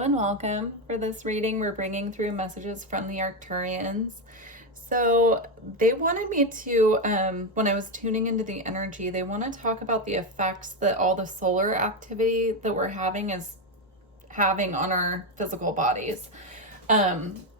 Hello and welcome. For this reading, we're bringing through messages from the Arcturians. So they wanted me to, when I was tuning into the energy, they want to talk about the effects that all the solar activity that we're having is having on our physical bodies.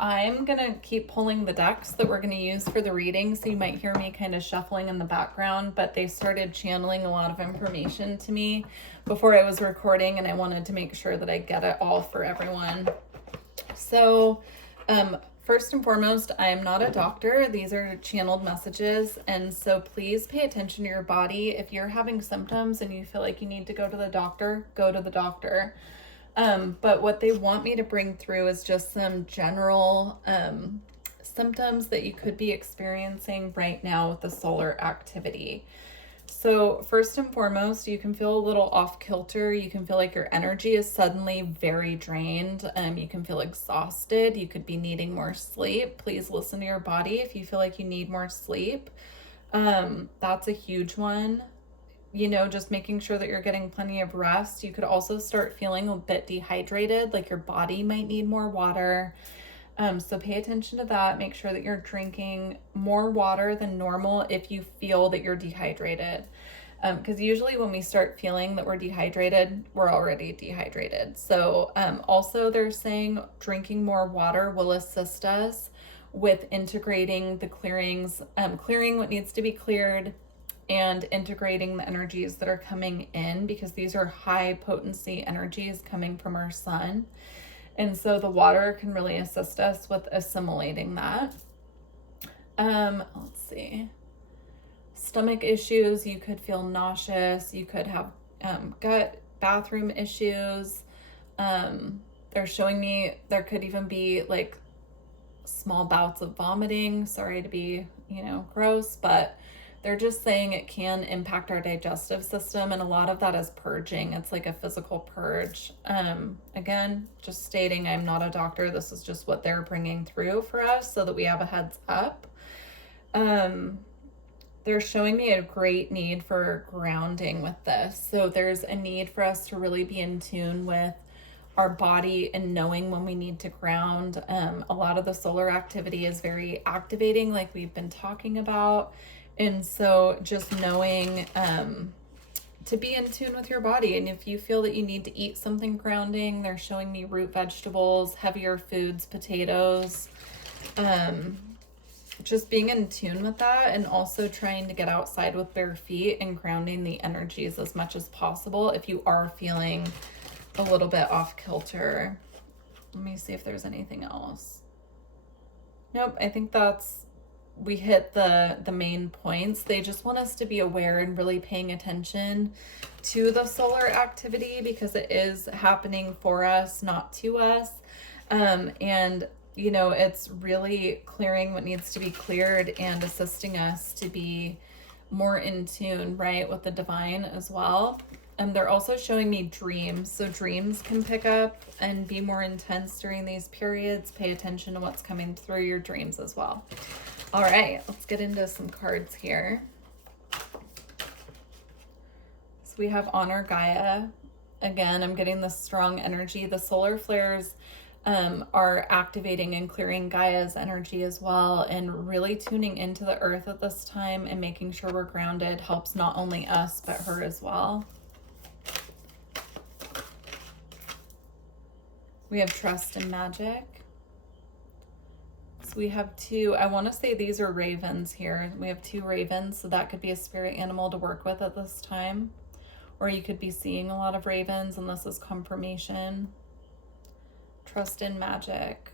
I'm going to keep pulling the decks that we're going to use for the reading, so you might hear me kind of shuffling in the background, but they started channeling a lot of information to me before I was recording, and I wanted to make sure that I get it all for everyone. So, first and foremost, I am not a doctor. These are channeled messages, and so please pay attention to your body. If you're having symptoms and you feel like you need to go to the doctor, go to the doctor. But what they want me to bring through is just some general symptoms that you could be experiencing right now with the solar activity. So first and foremost, you can feel a little off kilter. You can feel like your energy is suddenly very drained. You can feel exhausted. You could be needing more sleep. Please listen to your body if you feel like you need more sleep. That's a huge one. You know, just making sure that you're getting plenty of rest. You could also start feeling a bit dehydrated, like your body might need more water. So pay attention to that. Make sure that you're drinking more water than normal if you feel that you're dehydrated. Because usually when we start feeling that we're dehydrated, we're already dehydrated. So also they're saying drinking more water will assist us with integrating the clearings, clearing what needs to be cleared, and integrating the energies that are coming in, because these are high potency energies coming from our sun. And so the water can really assist us with assimilating that. Let's see. Stomach issues, you could feel nauseous, you could have gut, bathroom issues. They're showing me there could even be like small bouts of vomiting. Sorry to be, gross, but they're just saying it can impact our digestive system, and a lot of that is purging. It's like a physical purge. Again, just stating I'm not a doctor. This is just what they're bringing through for us so that we have a heads up. They're showing me a great need for grounding with this. So there's a need for us to really be in tune with our body and knowing when we need to ground. A lot of the solar activity is very activating, like we've been talking about. And so just knowing to be in tune with your body. And if you feel that you need to eat something grounding, they're showing me root vegetables, heavier foods, potatoes, just being in tune with that, and also trying to get outside with bare feet and grounding the energies as much as possible if you are feeling a little bit off kilter. Let me see if there's anything else. Nope, I think we hit the main points. They just want us to be aware and really paying attention to the solar activity, because it is happening for us, not to us. And it's really clearing what needs to be cleared and assisting us to be more in tune, right, with the divine as well. And they're also showing me dreams. So dreams can pick up and be more intense during these periods. Pay attention to what's coming through your dreams as well. All right, let's get into some cards here. So we have Honor Gaia. Again, I'm getting this strong energy. The solar flares are activating and clearing Gaia's energy as well, and really tuning into the earth at this time and making sure we're grounded helps not only us, but her as well. We have Trust and Magic. We have two, I want to say these are ravens here. We have two ravens, so that could be a spirit animal to work with at this time. Or you could be seeing a lot of ravens, and this is confirmation. Trust in magic.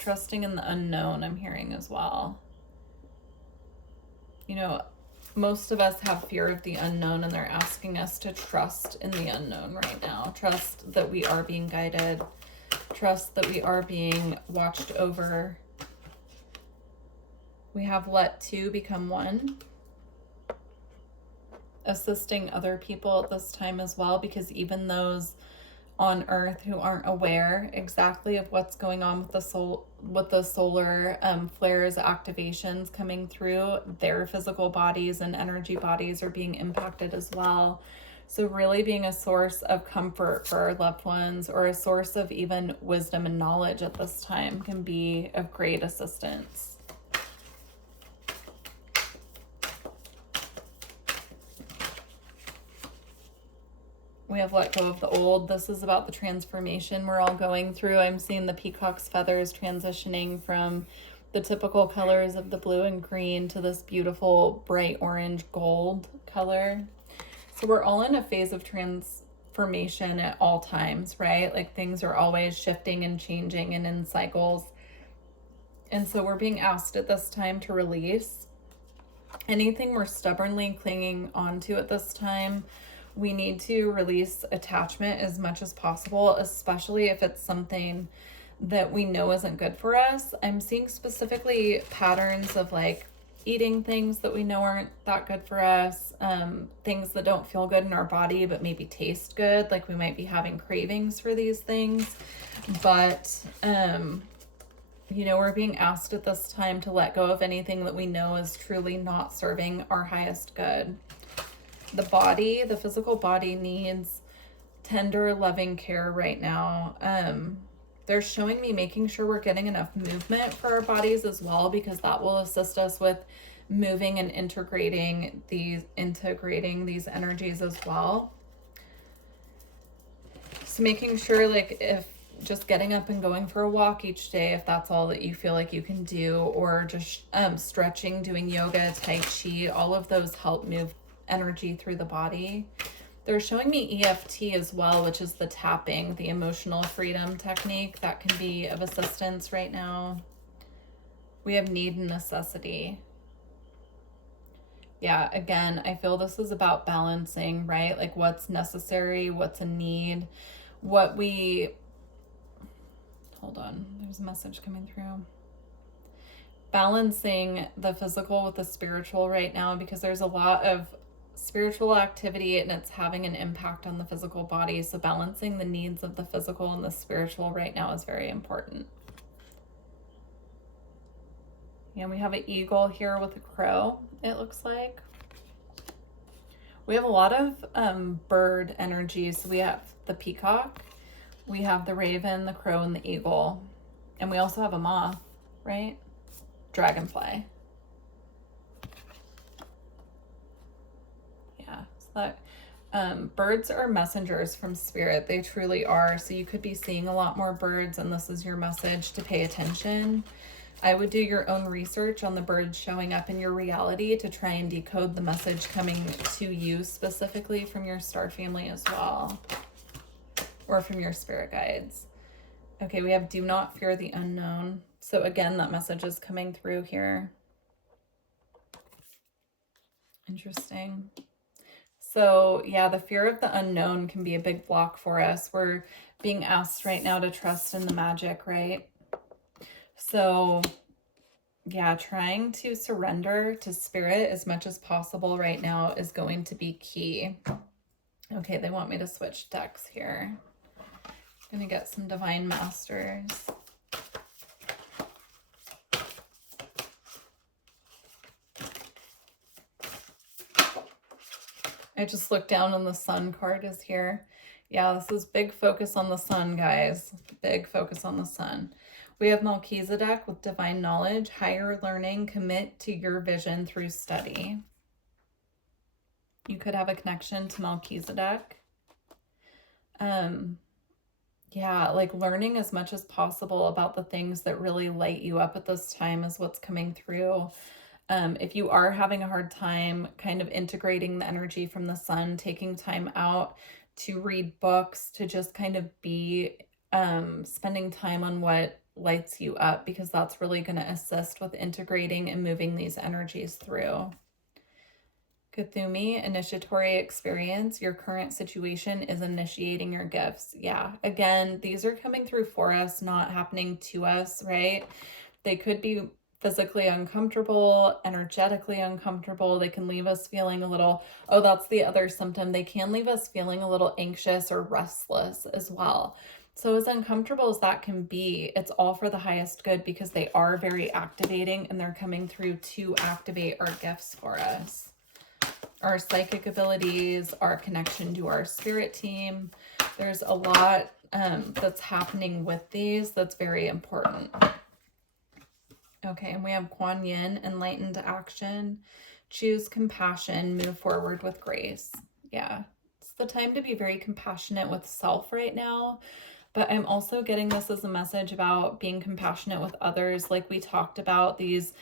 Trusting in the unknown, I'm hearing as well. Most of us have fear of the unknown, and they're asking us to trust in the unknown right now. Trust that we are being guided. Trust that we are being watched over. We have let two become one. Assisting other people at this time as well, because even those on Earth who aren't aware exactly of what's going on with the solar flares, activations coming through, their physical bodies and energy bodies are being impacted as well. So really being a source of comfort for our loved ones, or a source of even wisdom and knowledge at this time, can be of great assistance. We have let go of the old. This is about the transformation we're all going through. I'm seeing the peacock's feathers transitioning from the typical colors of the blue and green to this beautiful bright orange gold color. So we're all in a phase of transformation at all times, right? Like things are always shifting and changing and in cycles. And so we're being asked at this time to release anything we're stubbornly clinging onto at this time. We need to release attachment as much as possible, especially if it's something that we know isn't good for us. I'm seeing specifically patterns of like eating things that we know aren't that good for us, things that don't feel good in our body but maybe taste good. Like we might be having cravings for these things, but you know, we're being asked at this time to let go of anything that we know is truly not serving our highest good. The body, the physical body, needs tender, loving care right now. They're showing me making sure we're getting enough movement for our bodies as well, because that will assist us with moving and integrating these energies as well. So making sure, like, if just getting up and going for a walk each day, if that's all that you feel like you can do, or just stretching, doing yoga, tai chi, all of those help move energy through the body. They're showing me EFT as well, which is the tapping, the emotional freedom technique that can be of assistance right now. We have need and necessity. Yeah, again, I feel this is about balancing, right? Like what's necessary, what's a need, what we... Hold on, there's a message coming through. Balancing the physical with the spiritual right now, because there's a lot of spiritual activity and it's having an impact on the physical body. So balancing the needs of the physical and the spiritual right now is very important. And we have an eagle here with a crow, it looks like. We have a lot of bird energy. So we have the peacock, we have the raven, the crow, and the eagle. And we also have a moth, right? Dragonfly. Yeah, so that birds are messengers from spirit. They truly are. So you could be seeing a lot more birds, and this is your message to pay attention. I would do your own research on the birds showing up in your reality to try and decode the message coming to you specifically from your star family as well, or from your spirit guides. Okay, we have do not fear the unknown. So again, that message is coming through here. Interesting. So yeah, the fear of the unknown can be a big block for us. We're being asked right now to trust in the magic, right? So yeah, trying to surrender to spirit as much as possible right now is going to be key. Okay, they want me to switch decks here. I'm gonna get some Divine Masters. I just looked down and the sun card is here. Yeah, this is big focus on the sun, guys. Big focus on the sun. We have Melchizedek with divine knowledge, higher learning, commit to your vision through study. You could have a connection to Melchizedek. Yeah, like learning as much as possible about the things that really light you up at this time is what's coming through. If you are having a hard time kind of integrating the energy from the sun, taking time out to read books, to just kind of be spending time on what lights you up, because that's really going to assist with integrating and moving these energies through. Kuthumi, initiatory experience. Your current situation is initiating your gifts. Yeah, again, these are coming through for us, not happening to us, right? They could be physically uncomfortable, energetically uncomfortable. They can leave us feeling a little, oh, that's the other symptom. They can leave us feeling a little anxious or restless as well. So as uncomfortable as that can be, it's all for the highest good, because they are very activating and they're coming through to activate our gifts for us. our psychic abilities, our connection to our spirit team. There's a lot that's happening with these that's very important. Okay, and we have Kuan Yin, enlightened action, choose compassion, move forward with grace. Yeah, it's the time to be very compassionate with self right now. But I'm also getting this as a message about being compassionate with others. Like we talked about, these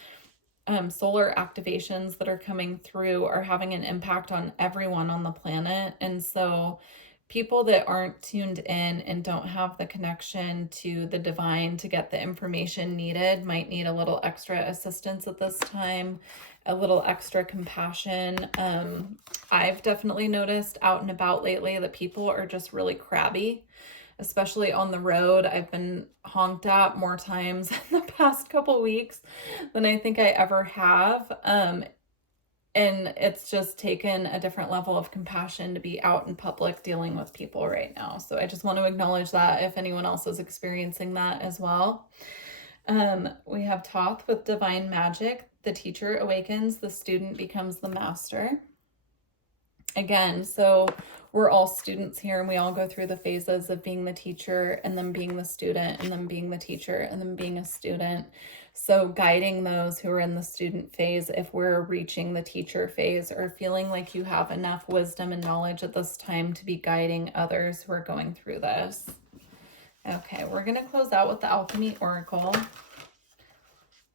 solar activations that are coming through are having an impact on everyone on the planet. And so people that aren't tuned in and don't have the connection to the divine to get the information needed might need a little extra assistance at this time, a little extra compassion. I've definitely noticed out and about lately that people are just really crabby, especially on the road. I've been honked at more times in the past couple weeks than I think I ever have. And it's just taken a different level of compassion to be out in public dealing with people right now. So I just want to acknowledge that if anyone else is experiencing that as well. We have Thoth with divine magic. The teacher awakens, the student becomes the master. Again, so we're all students here, and we all go through the phases of being the teacher and then being the student and then being the teacher and then being a student. So guiding those who are in the student phase, if we're reaching the teacher phase, or feeling like you have enough wisdom and knowledge at this time to be guiding others who are going through this. Okay, we're going to close out with the Alchemy Oracle.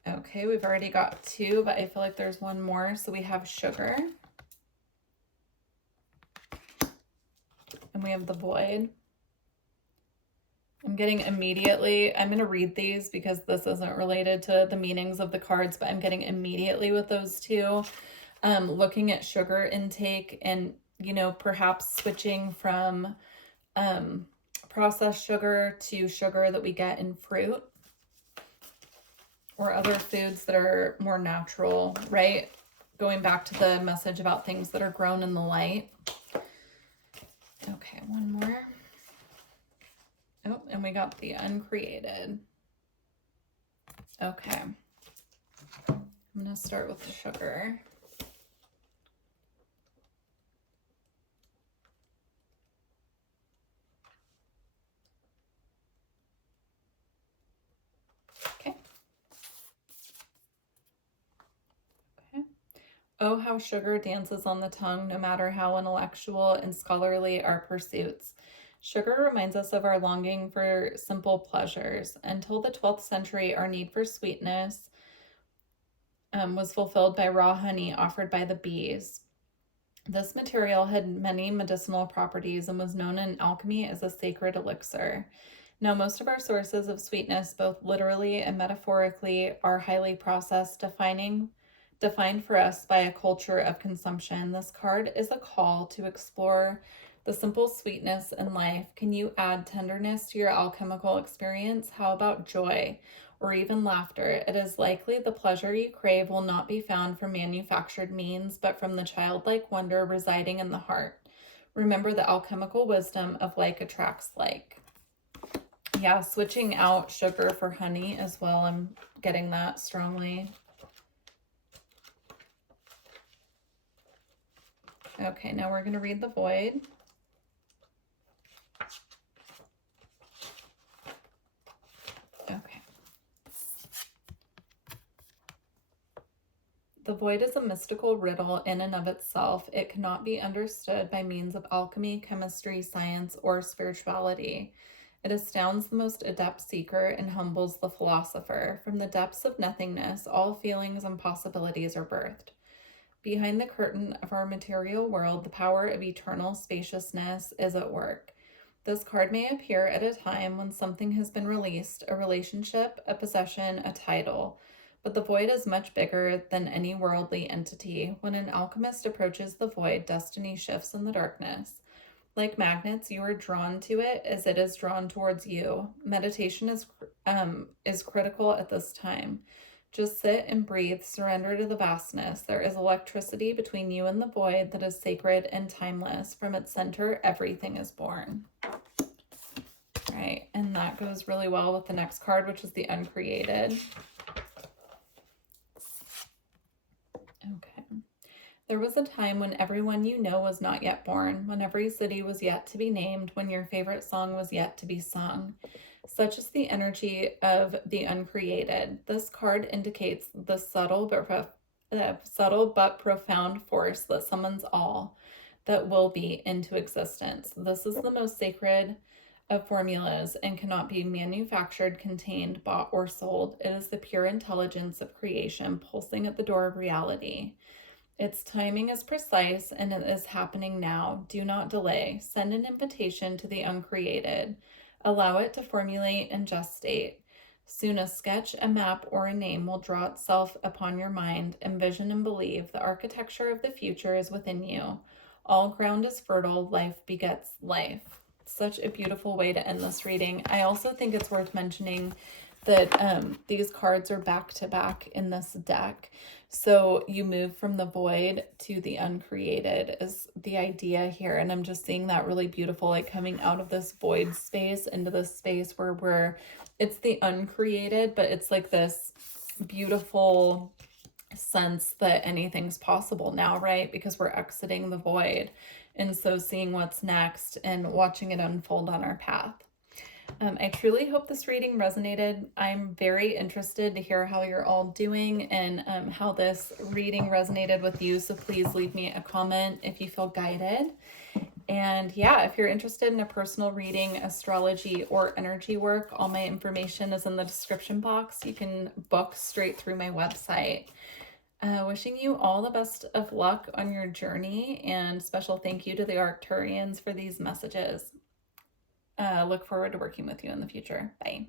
Okay, we've already got 2, but I feel like there's one more. So we have Sugar. And we have the Void. I'm getting immediately, I'm going to read these because this isn't related to the meanings of the cards, but I'm getting immediately with those 2. Looking at sugar intake and, you know, perhaps switching from processed sugar to sugar that we get in fruit or other foods that are more natural, right? Going back to the message about things that are grown in the light. Okay, one more. Oh, and we got the uncreated. Okay. I'm going to start with the sugar. Okay. Okay. Oh, how sugar dances on the tongue, no matter how intellectual and scholarly our pursuits. Sugar reminds us of our longing for simple pleasures. Until the 12th century, our need for sweetness was fulfilled by raw honey offered by the bees. This material had many medicinal properties and was known in alchemy as a sacred elixir. Now, most of our sources of sweetness, both literally and metaphorically, are highly processed, defined for us by a culture of consumption. This card is a call to explore the simple sweetness in life. Can you add tenderness to your alchemical experience? How about joy or even laughter? It is likely the pleasure you crave will not be found from manufactured means, but from the childlike wonder residing in the heart. Remember the alchemical wisdom of like attracts like. Yeah, switching out sugar for honey as well. I'm getting that strongly. Okay, now we're going to read the Void. Okay. The Void is a mystical riddle in and of itself. It cannot be understood by means of alchemy, chemistry, science, or spirituality. It astounds the most adept seeker and humbles the philosopher. From the depths of nothingness, all feelings and possibilities are birthed. Behind the curtain of our material world, the power of eternal spaciousness is at work. This card may appear at a time when something has been released, a relationship, a possession, a title, but the Void is much bigger than any worldly entity. When an alchemist approaches the Void, destiny shifts in the darkness. Like magnets, you are drawn to it as it is drawn towards you. Meditation is critical at this time. Just sit and breathe, surrender to the vastness. There is electricity between you and the Void that is sacred and timeless. From its center, everything is born. Right, and that goes really well with the next card, which is the uncreated. Okay. There was a time when everyone you know was not yet born, when every city was yet to be named, when your favorite song was yet to be sung. Such is the energy of the uncreated. This card indicates the subtle but profound force that summons all that will be into existence. This is the most sacred of formulas and cannot be manufactured, contained, bought, or sold. It is the pure intelligence of creation pulsing at the door of reality. Its timing is precise and it is happening now. Do not delay. Send an invitation to the uncreated. Allow it to formulate and gestate. Soon a sketch, a map, or a name will draw itself upon your mind. Envision and believe. The architecture of the future is within you. All ground is fertile. Life begets life. Such a beautiful way to end this reading. I also think it's worth mentioning that these cards are back to back in this deck. So you move from the void to the uncreated is the idea here. And I'm just seeing that really beautiful, like coming out of this void space into this space where it's the uncreated, but it's like this beautiful sense that anything's possible now, right? Because we're exiting the void. And so seeing what's next and watching it unfold on our path. I truly hope this reading resonated. I'm very interested to hear how you're all doing and how this reading resonated with you. So please leave me a comment if you feel guided. And yeah, if you're interested in a personal reading, astrology, or energy work, all my information is in the description box. You can book straight through my website. Wishing you all the best of luck on your journey, and special thank you to the Arcturians for these messages. Look forward to working with you in the future. Bye.